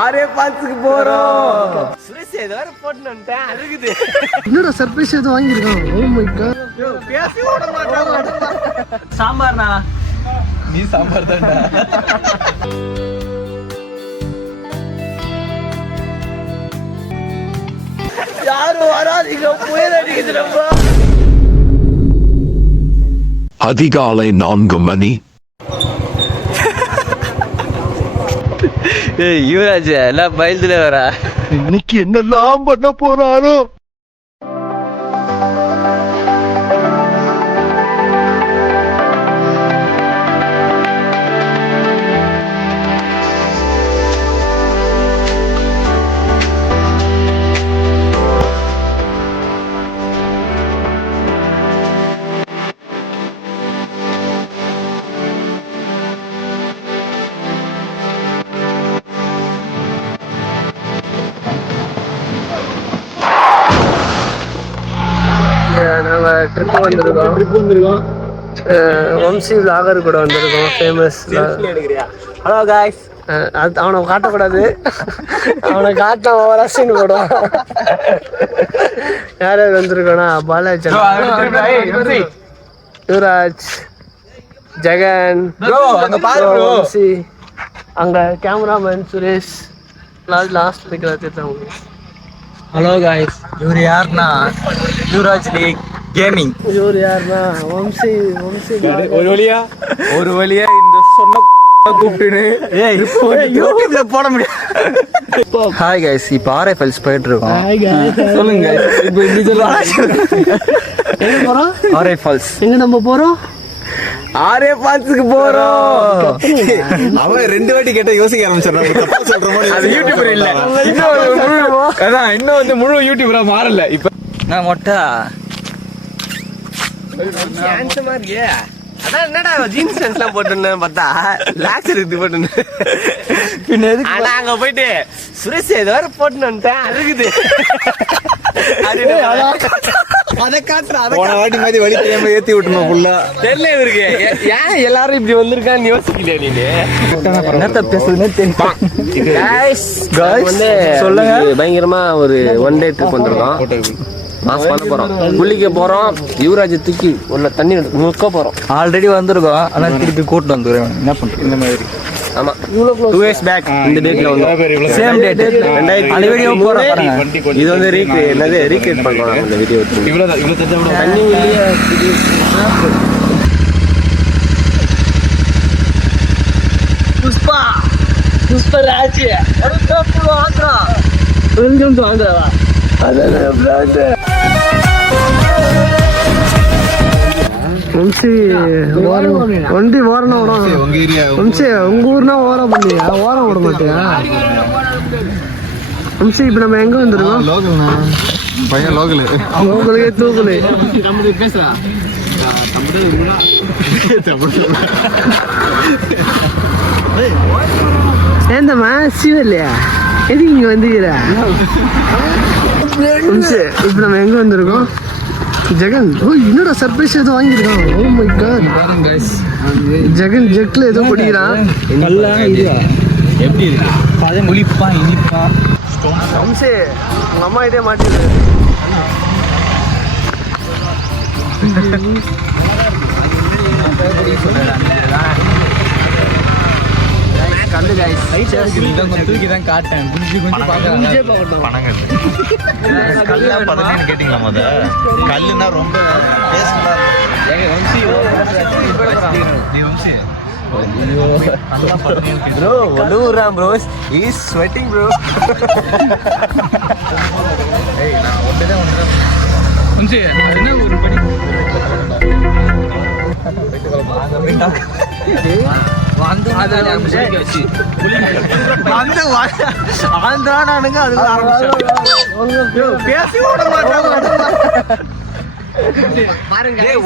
ஆரே பாத்துக்கு போறோம். சுரேஷ் ஏதோ போட்டுட்டேன் அழுகுது. என்னடா சர்ப்ரைஸ் ஏதோ வாங்கிருக்கான். Oh my God. பேசி ஓட மாட்டான். சாம்பார்னா நீ சாம்பார் தான்டா. யாரும் வராதீங்க, புயல் அடிக்குதுடா. அதிகாலை 4 மணி. யுவராஜ் எல்லாம் பயந்துல வரா. இன்னைக்கு என்னெல்லாம் பண்ண போறாரோ. ட்ரிப் வந்திருக்கோம். வம்சி விலாகர் கூட வந்திருக்கோம். ஃபேமஸ். Hello guys. அது அவனை காட்டக்கூடாது. அவனை காட்ட ரசின்னு போடுவான். யார் யார் வந்திருக்கோன்னா பாலாஜி, யுவராஜ், ஜெகன், வம்சி, அங்க கேமராமேன் சுரேஷ், லாஸ்ட் இருக்கிற. Hello guys. இவர் யாருன்னா யுவராஜ் லீக் கேமிங். இவர் யாருன்னா வம்சி. ஒரு வழியா இந்த சொன்ன கூப்பிட்டு யூடியூப்ல போட முடியும். ஹாய் கைஸ், இப்போ RFLs போயிட்டு இருக்கோம். சொல்லுங்க எங்க போறோம்? RFLs. எங்க நம்ம போறோம்? RFLsக்கு போறோம். அவன் 2 வாட்டி கேட்ட யோசிக்க ஆரம்பிச்சிடறான். அது யூடியூபர் இல்ல, இன்னும் வந்து முழு யூடியூபரா மாறல. இப்ப நான் மொட்டா என்னடா ஜீன்ஸ் பேண்ட்ஸ்லாம் போட்டுருந்தேன் பார்த்தா லாக்ஸ் இருக்கு போட்டுருந்தேன். பின்ன எதுக்கு அங்க போயிட்டு சுரேஷ் ஏதோ போட்டுட்டேன் அழுகுது. அதை காட்டுறேன். போன வாட்டி மாதிரி வழி தெரியாம ஏத்தி விட்டுணும் ஃபுல்லா. தெரியல இவருக்கு ஏன் எல்லாரும் இப்படி வந்திருக்கான்னு யோசிக்கலையா நீங்க? என்னத்த பேசுறதுன்னு சொல்லுங்க. பயங்கரமா ஒரு 1 டே ட்ரிப் வந்திருக்கோம். மாஸ் பண்ண போறோம், குளிக்க போறோம், யுவராஜ் தூக்கி உள்ள தண்ணி முக்க போறோம். ஆல்ரெடி வந்திருக்கோம், ஆனா திருப்பி கூட்டு வந்துருவேன். என்ன பண்றது இந்த மாதிரி? ஆமா, 2 years பேக் இந்த டேட்ல வந்து சேம் டேட் 2000 வீடியோ போறோம். இது வந்து ரீக்ரியேட் பண்றோம் இந்த வீடியோ. இவ்வளவு தண்ணி வெளியே புஷ்பராஜ் ஆந்திரா. Welcome to Andhra. வம்சி வண்டி ஓரம் விடும். வம்சி உங்க ஊர்னா ஓரம் பண்ணியா? ஓரம் விட மாட்டியா வம்சி? இப்ப நம்ம எங்க வந்துருக்கோம்? லோக்கலுக்கே தூக்கலு. ஏந்தம்மா சிவ இல்லையா? எது இங்க வந்துக்கிற? இப்ப நம்ம எங்க வந்திருக்கோம்? ஜெகன், என்னடா சர்ப்ரைஸ் ஏதோ வாங்கிருக்கான். Oh my God. ஜெகன் ஜெக்ல ஏதோ குடிக்கிறான். எப்படி இருக்கு? புளிப்பா இனிப்பா? வம்சி உங்க அம்மா இதே மாட்டிது. கல்லு கைஸ் தூக்கி தான் காட்டேன். குஞ்சு பார்க்கலாம். கேட்டீங்களா? முத கல்லுனா ரொம்ப ப்ரோ ஒழுகுறான் ப்ரோ. Is sweating bro. ஒரு படி ஆந்திரானுங்க பேசி ஓட மாட்டாங்க.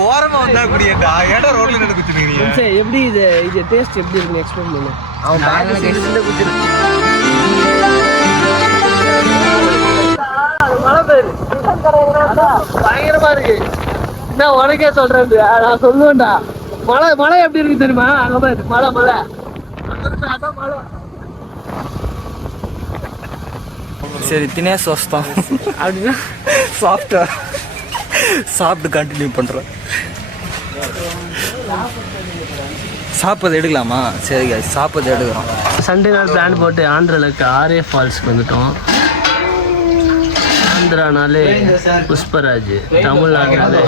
ஓரமா வந்தா குடியேட்டா. ஏடா ரோட்ல நின்னு குச்சிருக்கீங்க? எப்படி இது டேஸ்ட் எப்படி இருக்குன்னு எக்ஸ்பிளைன் பண்ணு. மழை பெய்யுது, பயங்கரமா இருக்கு. என்ன உனக்கே சொல்றேன், நான் சொல்லுவேன்டா. மழை எப்படி இருக்கு தெரியுமா? அங்க பாரு, மழை மழை. சரி தினேஷ் வஸ்தான் அப்படின்னா சாப்பிட்டு கண்டினியூ பண்ணுறேன். சாப்பிட்றது எடுக்கலாமா? சரி guys, சாப்பிட்றது எடுக்கிறோம். சண்டே நாள் பிளான் போட்டு ஆந்திராவுக்கு ஆர்ஏ ஃபால்ஸ்க்கு வந்துட்டோம். ஆந்திரானாலே புஷ்பராஜ், தமிழ்நாடுனாலே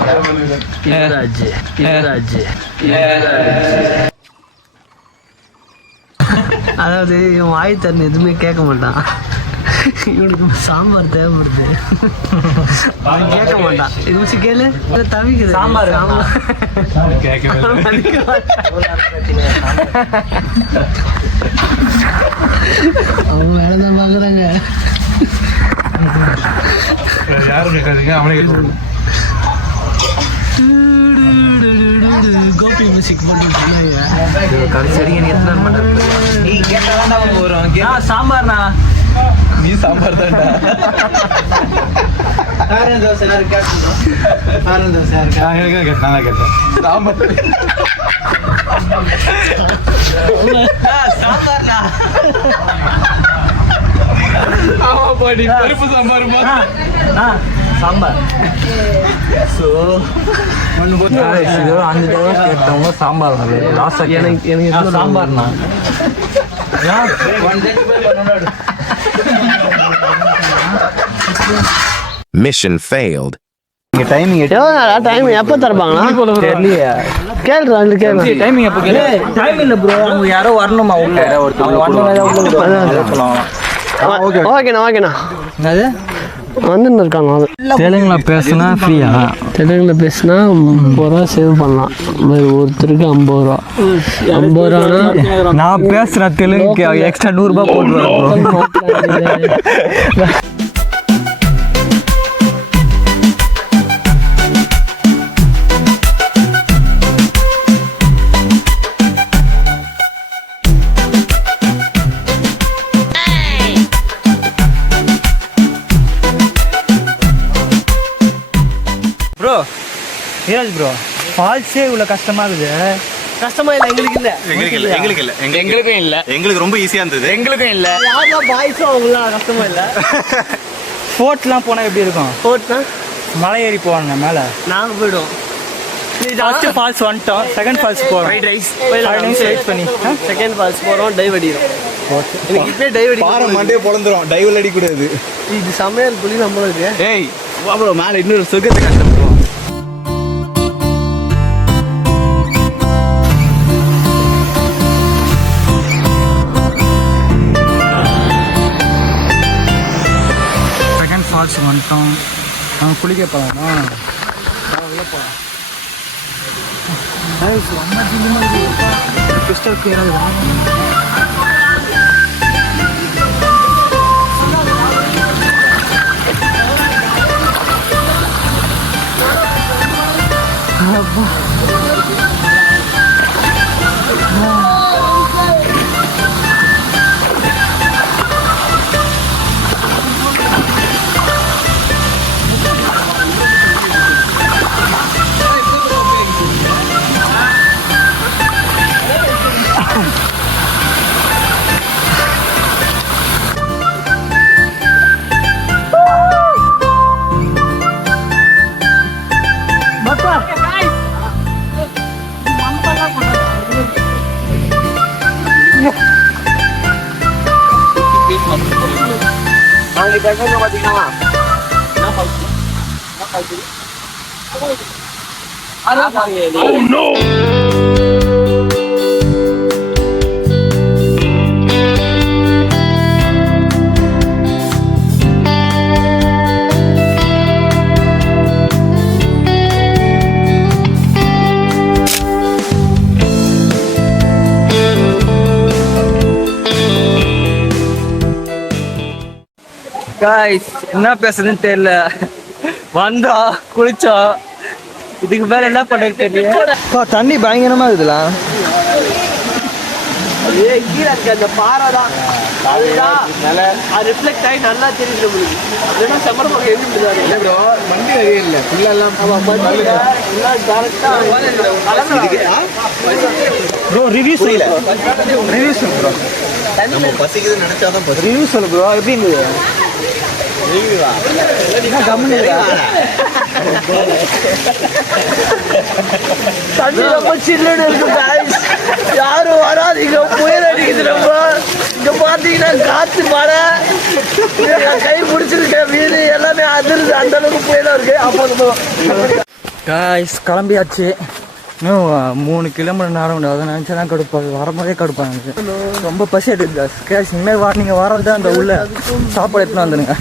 யுவராஜ். அதாவது இவன் வாய் தண்ணி எதுவுமே கேட்க மாட்டான். இவனுக்கு சாம்பார் தேவைப்படுது, அவன் கேட்க மாட்டான். இது கேளு தவிக்குது சாம்பார். அவங்க வேலைதான் பாக்குறாங்க. கோபி மியூசிக் போட்டு சாம்பார்ண்ணா. நீ சாம்பார் தான்டா. சாம்பார். ஸோ 5 தடவை கேட்டவங்க சாம்பார் எனக்கு சாம்பார்ண்ணா. Mission failed. டைமிங் எப்போ தரப்பாங்களா தெரியலையா? கேள்றா டைமிங் எப்போ கேளு. டைம் இல்லை ப்ரோ, அவங்க யாரோ வரணுமா உள்ள ஓகேண்ணா. என்னது வந்துன்னு இருக்காங்க. தெலுங்குல பேசுனா ஃப்ரீயா? தெலுங்குல பேசுனா 30 ரூபா சேவ் பண்ணலாம். ஒருத்தருக்கு 50 ரூபா. 50 ரூபானா நான் பேசுறேன் தெலுங்கு, எக்ஸ்ட்ரா 100 ரூபாய் போட்டுருவேன். ப்ரோ நீராஜ் ப்ரோ, ஃபால்ஸே இவ்வளோ கஷ்டமா இருக்குது. கஷ்டமா இல்லை எங்களுக்கு இல்லை. எங்களுக்கு ரொம்ப ஈஸியா இருந்தது. எங்களுக்கும் இல்லை. யாரெல்லாம் பாய்ஸும் அவங்களாம் கஷ்டமா இல்லை. ஃபோர்ட்லாம் போனால் எப்படி இருக்கும்? போட்டுனா மலை ஏறி போவாங்க மேலே. நாங்கள் போய்டுவோம். ஃபர்ஸ்ட் ஃபால்ஸ் வந்துட்டோம், செகண்ட் ஃபால்ஸ் போகிறோம். ஃப்ரைட் ரைஸ் வெயிட் பண்ணி செகண்ட் ஃபால்ஸ் போகிறோம். டைவ் அடிக்கிறோம். எனக்கு இப்பயே டைவ் பாறை அடிக்கிறோம். மண்டே பொழந்துரும். டைவ் அடிக்கூடாது. இது சமையல் புள்ளி நம்மளுக்கு. ஏய் ப்ரோ, மேலே இன்னொரு சொர்க்கத்தை கஷ்டம் ப்ரோ. செகண்ட் ஃபால்ஸ் வந்துட்டோம். நம்ம குளிக்க போகலாமா? உள்ள போகலாம். ரொம்ப ஜில்லுமா கிறிஸ்டல் கிளியராக பார்த்தீங்கன்னா என்ன பேசுறதுன்னு தெரியல. வந்தா குளிச்சா, இதுக்கு மேல என்ன பண்ண தெரியல. தண்ணி பயங்கரமா இருக்குதுலாம். கீழே இருக்க அந்த பாறை தான், அதுதான் அது ரிஃப்ளெக்ட் ஆகி நல்லா தெரியுது நம்மளுக்கு. இல்லைன்னா செம்மர் பக்கம் எழுதி விடுதாரு. இல்லை ப்ரோ, வண்டி நிறைய இல்லை, ஃபுல்லெல்லாம் bro. Reviews bro, reviews bro. Review சொல்லு ப்ரோ, எப்படி இருந்தது? தண்ணி ரொம்ப சில்லுன்னு இருக்கு guys. யாரும் வராதீங்க, புயல் அடிக்குது ரொம்ப. இங்க பாத்தீங்கன்னா காத்து மழை, கை பிடிச்சிருக்க மீன் எல்லாமே அதிர்ந்து, அந்த அளவுக்கு புயலா இருக்கு. அப்போ காய்ஸ் கிளம்பியாச்சு. இன்னும் 3 கிலோமீட்டர் நேரம் உண்டு. அதை நினச்சா தான் கடுப்பாங்க, வரும்போதே கடுப்பாங்க. ரொம்ப பசி எடுக்குது கேஷ். இனிமேல் நீங்கள் வரது அந்த உள்ள சாப்பாடு எடுத்துன்னு வந்துடுங்க.